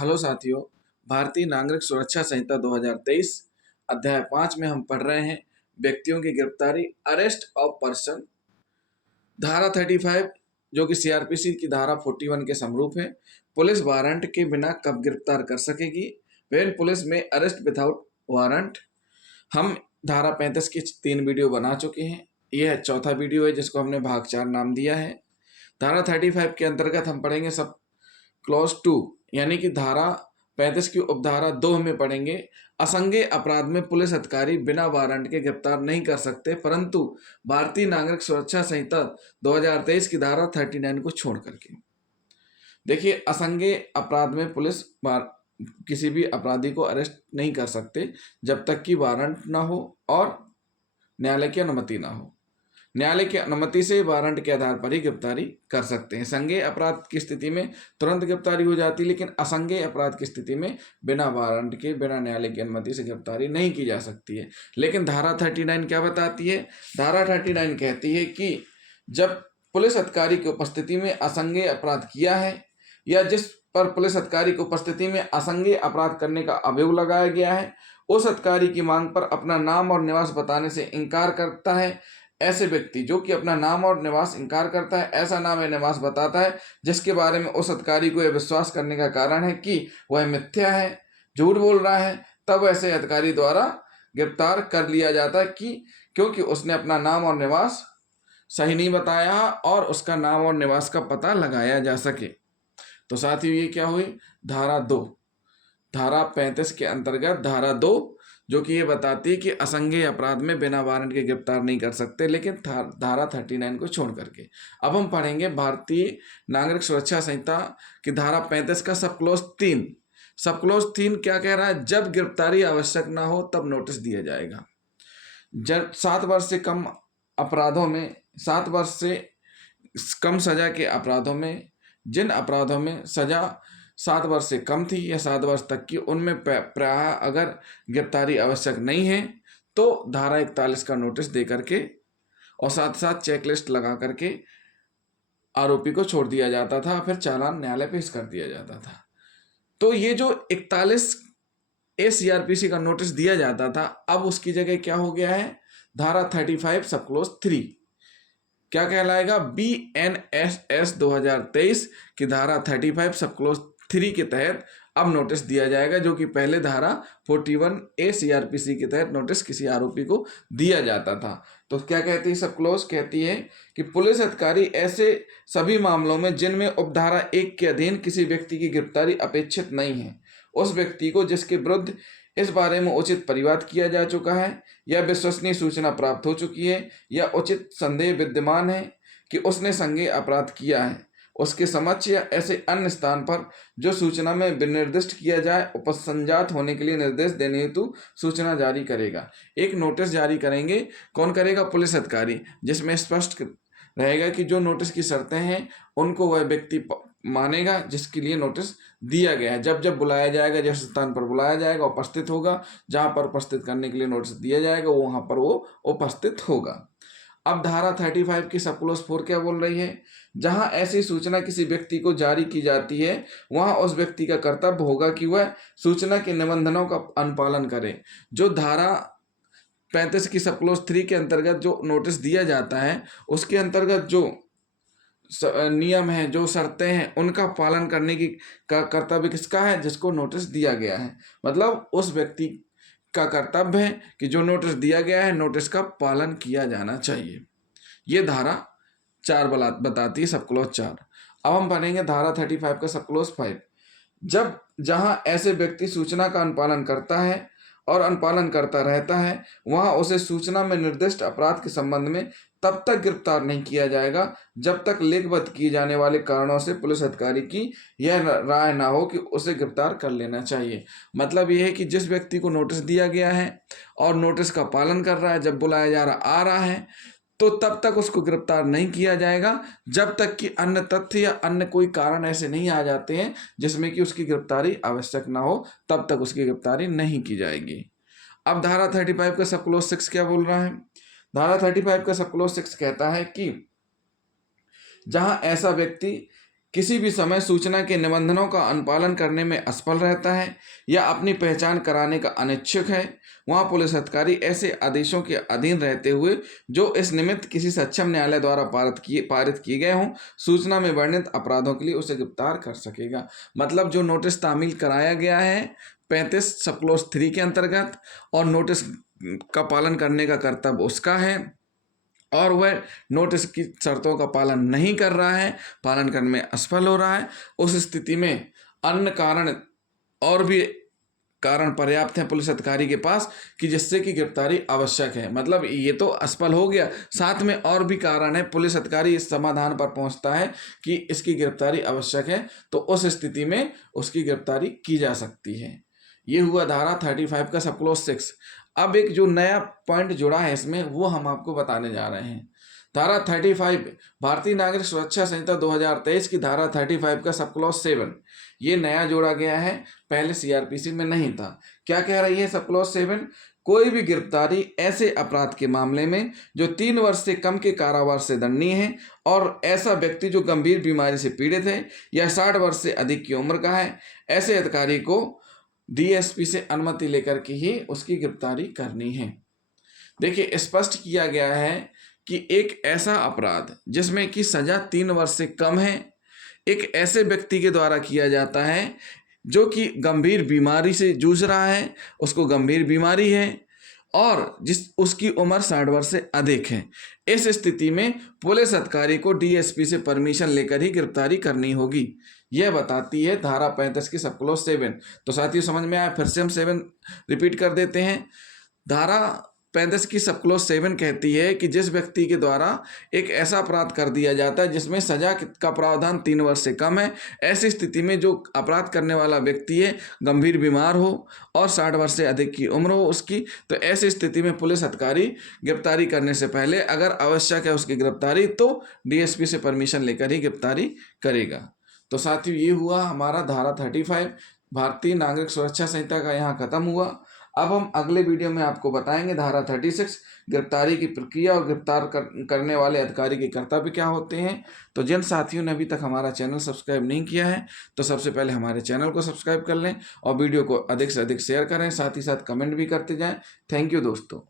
Hello साथियों। भारतीय नागरिक सुरक्षा संहिता 2023 अध्याय 5 में हम पढ़ रहे हैं व्यक्तियों की गिरफ्तारी, अरेस्ट ऑफ पर्सन। धारा 35 जो कि सीआरपीसी की धारा 41 के समरूप है। पुलिस वारंट के बिना कब गिरफ्तार कर सकेगी? वेन पुलिस में अरेस्ट विदाउट वारंट। हम धारा 35 की 3 वीडियो बना चुके हैं। यह चौथा वीडियो है जिसको हमने भाग 4 नाम दिया है। धारा 35 के अंतर्गत हम पढ़ेंगे सब क्लॉज 2 यानी कि धारा 35 की उपधारा 2 में पढ़ेंगे असंज्ञेय अपराध में पुलिस अधिकारी बिना वारंट के गिरफ्तार नहीं कर सकते, परंतु भारतीय नागरिक सुरक्षा संहिता 2023 की धारा 39 को छोड़ करके। देखिए, असंज्ञेय अपराध में पुलिस किसी भी अपराधी को अरेस्ट नहीं कर सकते जब तक कि वारंट ना हो और न्यायालय की अनुमति ना हो। न्यायालय की अनुमति से वारंट के आधार पर ही गिरफ्तारी कर सकते हैं। संज्ञेय अपराध की स्थिति में तुरंत गिरफ्तारी हो जाती है, लेकिन असंज्ञेय अपराध की स्थिति में बिना वारंट के, बिना न्यायालय की अनुमति से गिरफ्तारी नहीं की जा सकती है। लेकिन धारा 39 क्या बताती है? धारा 39 कहती है कि जब पुलिस अधिकारी की उपस्थिति में असंज्ञेय अपराध किया है या जिस पर पुलिस अधिकारी की उपस्थिति में असंज्ञेय अपराध करने का अभियोग लगाया गया है, उस अधिकारी की मांग पर अपना नाम और निवास बताने से इनकार करता है, ऐसे व्यक्ति जो कि अपना नाम और निवास इनकार करता है, ऐसा नाम या निवास बताता है जिसके बारे में उस अधिकारी को यह विश्वास करने का कारण है कि वह मिथ्या है, झूठ बोल रहा है, तब ऐसे अधिकारी द्वारा गिरफ्तार कर लिया जाता है कि क्योंकि उसने अपना नाम और निवास सही नहीं बताया और उसका नाम और निवास का पता लगाया जा सके। तो साथियों, ये क्या हुई? धारा 2, धारा 35 के अंतर्गत धारा 2 जो कि ये बताती है कि असंज्ञेय अपराध में बिना वारंट के गिरफ्तार नहीं कर सकते, लेकिन धारा 39 को छोड़ करके। अब हम पढ़ेंगे भारतीय नागरिक सुरक्षा संहिता की धारा 35 का सब क्लोज 3। सब क्लोज 3 क्या कह रहा है? जब गिरफ्तारी आवश्यक ना हो तब नोटिस दिया जाएगा। जब 7 वर्ष से कम अपराधों में, 7 वर्ष से कम सजा के अपराधों में, जिन अपराधों में सजा 7 वर्ष से कम थी या 7 वर्ष तक की, उनमें प्रायः अगर गिरफ्तारी आवश्यक नहीं है तो धारा 41 का नोटिस दे करके और साथ साथ चेकलिस्ट लगा करके आरोपी को छोड़ दिया जाता था, फिर चालान न्यायालय पेश कर दिया जाता था। तो ये जो 41 सीआरपीसी का नोटिस दिया जाता था, अब उसकी जगह क्या हो गया है? धारा 35 सब क्लोज 3 क्या कहलाएगा? BNSS 2023 की धारा 35 सब क्लोज 3 के तहत अब नोटिस दिया जाएगा, जो कि पहले धारा 41A सीआरपीसी के तहत नोटिस किसी आरोपी को दिया जाता था। तो क्या कहती है सब क्लोज? कहती है कि पुलिस अधिकारी ऐसे सभी मामलों में जिनमें उपधारा 1 के अधीन किसी व्यक्ति की गिरफ्तारी अपेक्षित नहीं है, उस व्यक्ति को जिसके विरुद्ध इस बारे में उचित परिवाद किया जा चुका है या विश्वसनीय सूचना प्राप्त हो चुकी है या उचित संदेह विद्यमान है कि उसने संज्ञेय अपराध किया है, उसके समक्ष या ऐसे अन्य स्थान पर जो सूचना में विनिर्दिष्ट किया जाए, उपसंजात होने के लिए निर्देश देने हेतु सूचना जारी करेगा। एक नोटिस जारी करेंगे। कौन करेगा? पुलिस अधिकारी, जिसमें स्पष्ट रहेगा कि जो नोटिस की शर्तें हैं उनको वह व्यक्ति मानेगा जिसके लिए नोटिस दिया गया है। जब जब बुलाया जाएगा, जिस स्थान पर बुलाया जाएगा, उपस्थित होगा, जहां पर उपस्थित करने के लिए नोटिस दिया जाएगा वहां पर वो उपस्थित होगा। अब धारा 35 की सब क्लोज 4 क्या बोल रही है? जहां ऐसी सूचना किसी व्यक्ति को जारी की जाती है, वहां उस व्यक्ति का कर्तव्य होगा कि वह सूचना के निबंधनों का अनुपालन करे। जो धारा 35 की सब क्लोज 3 के अंतर्गत जो नोटिस दिया जाता है, उसके अंतर्गत जो नियम है, जो शर्तें हैं, उनका पालन करने की का कर्तव्य किसका है? जिसको नोटिस दिया गया है। मतलब उस व्यक्ति का कर्तव्य है कि जो नोटिस दिया गया है, नोटिस का पालन किया जाना चाहिए। ये धारा 4 बताती है, सब क्लोज 4। अब हम पढ़ेंगे धारा 35 का सब क्लोज 5। जहां ऐसे व्यक्ति सूचना का अनुपालन करता है और अनुपालन करता रहता है, वहां उसे सूचना में निर्दिष्ट अपराध के संबंध में तब तक गिरफ्तार नहीं किया जाएगा जब तक लेखबद्ध किए जाने वाले कारणों से पुलिस अधिकारी की यह राय ना हो कि उसे गिरफ्तार कर लेना चाहिए। मतलब यह है कि जिस व्यक्ति को नोटिस दिया गया है और नोटिस का पालन कर रहा है, जब बुलाया जा रहा आ रहा है, तो तब तक उसको गिरफ्तार नहीं किया जाएगा जब तक कि अन्य तथ्य या अन्य कोई कारण ऐसे नहीं आ जाते हैं जिसमें कि उसकी गिरफ्तारी आवश्यक ना हो, तब तक उसकी गिरफ्तारी नहीं की जाएगी। अब धारा 35 का सब क्लोज 6 क्या बोल रहा है? धारा 35 का सब क्लोज 6 कहता है कि जहां ऐसा व्यक्ति किसी भी समय सूचना के निबंधनों का अनुपालन करने में असफल रहता है या अपनी पहचान कराने का अनिच्छुक है, वहाँ पुलिस अधिकारी ऐसे आदेशों के अधीन रहते हुए जो इस निमित्त किसी सक्षम न्यायालय द्वारा पारित किए गए हों, सूचना में वर्णित अपराधों के लिए उसे गिरफ्तार कर सकेगा। मतलब जो नोटिस तामील कराया गया है 35 सब क्लॉज 3 के अंतर्गत, और नोटिस का पालन करने का कर्तव्य उसका है, और वह नोटिस की शर्तों का पालन नहीं कर रहा है, पालन करने में असफल हो रहा है, उस स्थिति में अन्य कारण और भी कारण पर्याप्त हैं पुलिस अधिकारी के पास कि जिससे कि गिरफ्तारी आवश्यक है। मतलब ये तो असफल हो गया, साथ में और भी कारण है, पुलिस अधिकारी इस समाधान पर पहुंचता है कि इसकी गिरफ्तारी आवश्यक है, तो उस स्थिति में उसकी गिरफ्तारी की जा सकती है। ये हुआ धारा 35 का सब क्लॉज 6। अब एक जो नया पॉइंट जुड़ा है इसमें, वो हम आपको बताने जा रहे हैं। धारा 35 भारतीय नागरिक सुरक्षा संहिता 2023 की धारा 35 का सब क्लॉज 7, ये नया जोड़ा गया है, पहले सीआरपीसी में नहीं था। क्या कह रही है सब क्लॉज 7? कोई भी गिरफ्तारी ऐसे अपराध के मामले में जो 3 वर्ष से कम के कारावास से दंडनीय है, और ऐसा व्यक्ति जो गंभीर बीमारी से पीड़ित है या 60 वर्ष से अधिक की उम्र का है, ऐसे अधिकारी को डीएसपी से अनुमति लेकर के ही उसकी गिरफ्तारी करनी है। देखिए, स्पष्ट किया गया है कि एक ऐसा अपराध जिसमें कि सजा 3 वर्ष से कम है, एक ऐसे व्यक्ति के द्वारा किया जाता है जो कि गंभीर बीमारी से जूझ रहा है, उसको गंभीर बीमारी है, और उसकी उम्र 60 वर्ष से अधिक है। इस स्थिति में पुलिस अधिकारी को डीएसपी से परमिशन लेकर ही गिरफ्तारी करनी होगी। यह बताती है धारा 35 की सब क्लॉज 7। तो साथियों, समझ में आया? फिर से हम 7 रिपीट कर देते हैं। धारा 35 की सब क्लॉज 7 कहती है कि जिस व्यक्ति के द्वारा एक ऐसा अपराध कर दिया जाता है जिसमें सजा का प्रावधान 3 वर्ष से कम है, ऐसी स्थिति में जो अपराध करने वाला व्यक्ति है गंभीर बीमार हो और 60 वर्ष से अधिक की उम्र हो उसकी, तो ऐसी स्थिति में पुलिस अधिकारी गिरफ्तारी करने से पहले अगर आवश्यक है उसकी गिरफ्तारी, तो डीएसपी से परमिशन लेकर ही गिरफ्तारी करेगा। तो साथियों, ये हुआ हमारा धारा 35 भारतीय नागरिक सुरक्षा संहिता का, यहाँ खत्म हुआ। अब हम अगले वीडियो में आपको बताएंगे धारा 36 गिरफ्तारी की प्रक्रिया और गिरफ्तार करने वाले अधिकारी के कर्तव्य क्या होते हैं। तो जिन साथियों ने अभी तक हमारा चैनल सब्सक्राइब नहीं किया है, तो सबसे पहले हमारे चैनल को सब्सक्राइब कर लें और वीडियो को अधिक से अधिक शेयर करें, साथ ही साथ कमेंट भी करते जाएं। थैंक यू दोस्तों।